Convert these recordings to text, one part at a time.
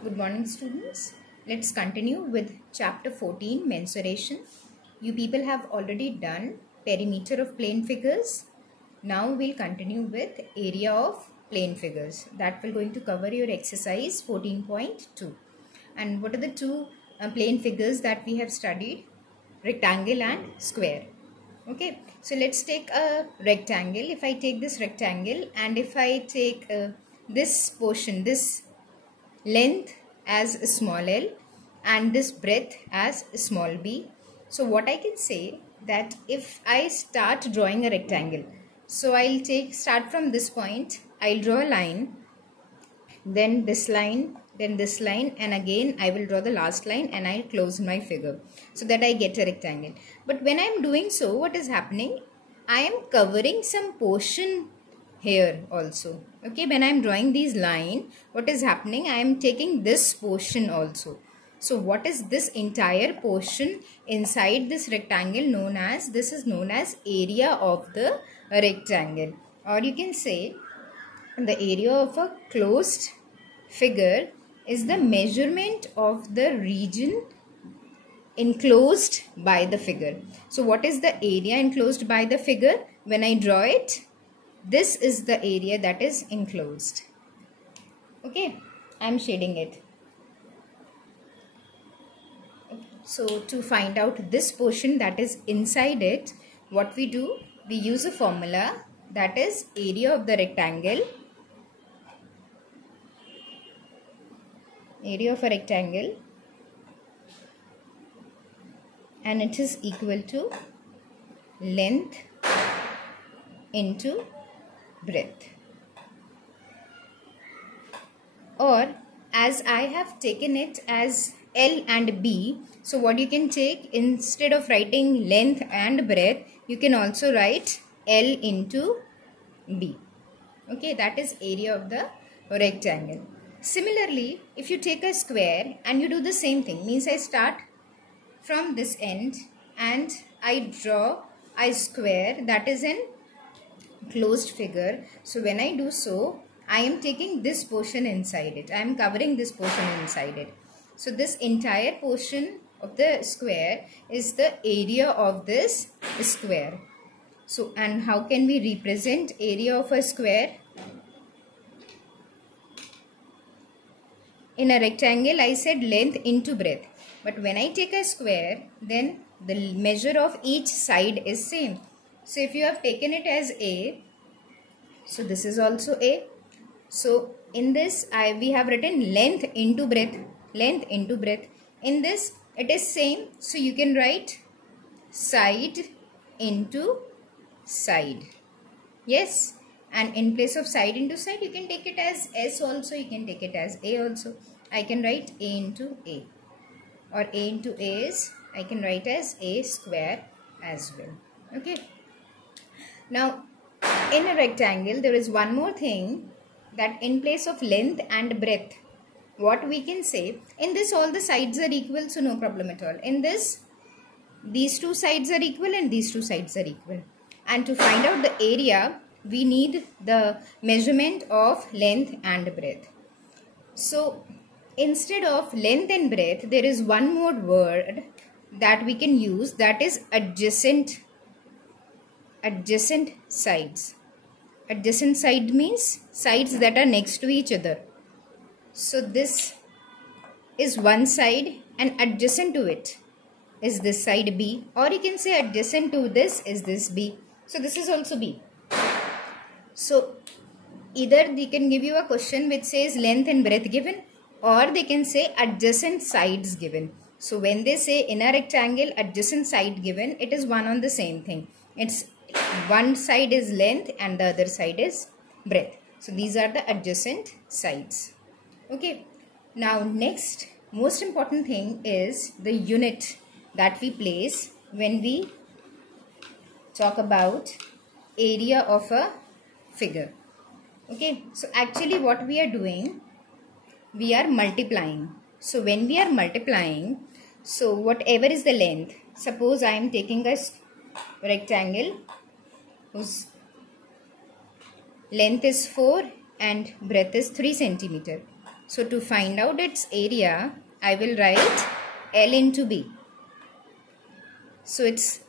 Good morning, students. Let's continue with chapter 14, mensuration. You people have already done perimeter of plane figures. Now we'll continue with area of plane figures. That will going to cover your exercise 14.2. And what are the two plane figures that we have studied? Rectangle and square. Okay, so let's take a rectangle. If I take this rectangle and if I take this portion, this length as small l and this breadth as small b. So what I can say that if I start drawing a rectangle, so I'll start from this point, I'll draw a line, then this line, then this line, and again I will draw the last line and I'll close my figure so that I get a rectangle. But when I'm doing so, what is happening? I am covering some portion here also. Okay, when I am drawing these line, what is happening? I am taking this portion also. So what is this entire portion inside this rectangle known as? This is known as area of the rectangle, or you can say the area of a closed figure is the measurement of the region enclosed by the figure. So what is the area enclosed by the figure? When I draw it, this is the area that is enclosed. Okay, I am shading it. So to find out this portion that is inside it, what we do? We use a formula, that is area of the rectangle. Area of a rectangle, and it is equal to length into breadth. Or as I have taken it as L and B, so what you can take, instead of writing length and breadth, you can also write L into B. Okay, that is area of the rectangle. Similarly, if you take a square and you do the same thing, means I start from this end and I draw a square that is in closed figure. So when I do so, I am taking this portion inside it. I am covering this portion inside it. So this entire portion of the square is the area of this square. So, and how can we represent area of a square? In a rectangle, I said length into breadth. But when I take a square, then the measure of each side is same. So if you have taken it as A, so this is also A. So in this, we have written length into breadth. Length into breadth. In this, it is same. So you can write side into side. Yes. And in place of side into side, you can take it as S also. You can take it as A also. I can write A into A. Or A into A is, I can write as A square as well. Okay. Now, in a rectangle, there is one more thing, that in place of length and breadth, what we can say, in this all the sides are equal, so no problem at all. In this, these two sides are equal and these two sides are equal. And to find out the area, we need the measurement of length and breadth. So instead of length and breadth, there is one more word that we can use, that is adjacent sides. Adjacent side means sides that are next to each other. So this is one side and adjacent to it is this side B, or you can say adjacent to this is this B. So this is also B. So either they can give you a question which says length and breadth given, or they can say adjacent sides given. So when they say in a rectangle adjacent side given, it is one on the same thing. It's one side is length and the other side is breadth. So these are the adjacent sides. Okay. Now next most important thing is the unit that we place when we talk about area of a figure. Okay, so actually what we are doing, we are multiplying. So when we are multiplying, so whatever is the length, suppose I am taking a rectangle whose length is 4 and breadth is 3 centimeter. So to find out its area, I will write L into B. So it's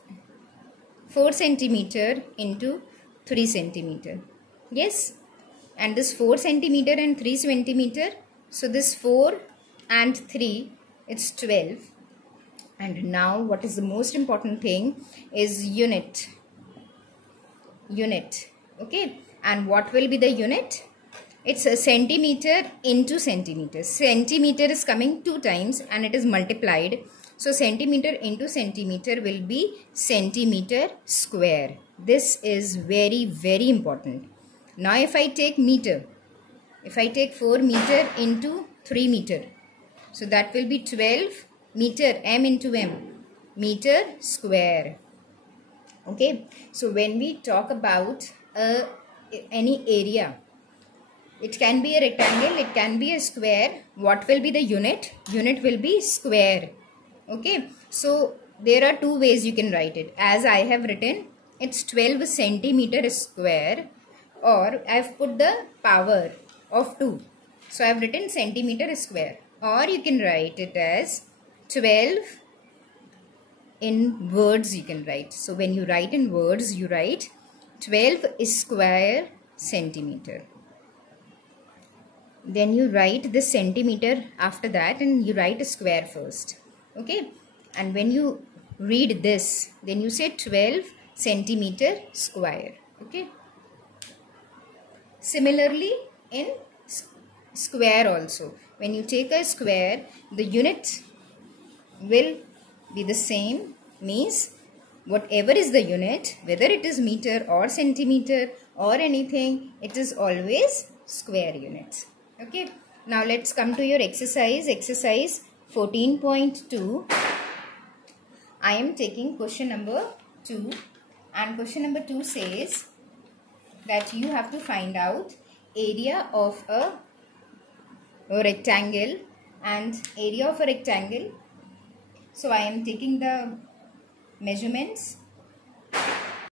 4 centimeter into 3 centimeter. Yes. And this 4 centimeter and 3 centimeter. So this 4 and 3, it's 12. And now what is the most important thing is unit. Unit. Okay. And what will be the unit? It's a centimeter into centimeter. Centimeter is coming 2 times and it is multiplied. So centimeter into centimeter will be centimeter square. This is very, very important. Now if I take meter, if I take 4 meter into 3 meter, so that will be 12 meter, m into m, meter square. Okay, so when we talk about any area, it can be a rectangle, it can be a square. What will be the unit? Unit will be square. Okay, so there are 2 ways you can write it. As I have written, it's 12 centimeter square, or I have put the power of 2. So I have written centimeter square, or you can write it as 12 in words you can write. So when you write in words, you write 12 square centimeter. Then you write the centimeter after that and you write a square first. Okay. And when you read this, then you say 12 centimeter square. Okay. Similarly, in square also, when you take a square, the unit will be the same, means whatever is the unit, whether it is meter or centimeter or anything, it is always square units. Okay. Now let's come to your exercise. Exercise 14.2. I am taking question number 2, and question number 2 says that you have to find out area of a rectangle and area of a rectangle. So I am taking the measurements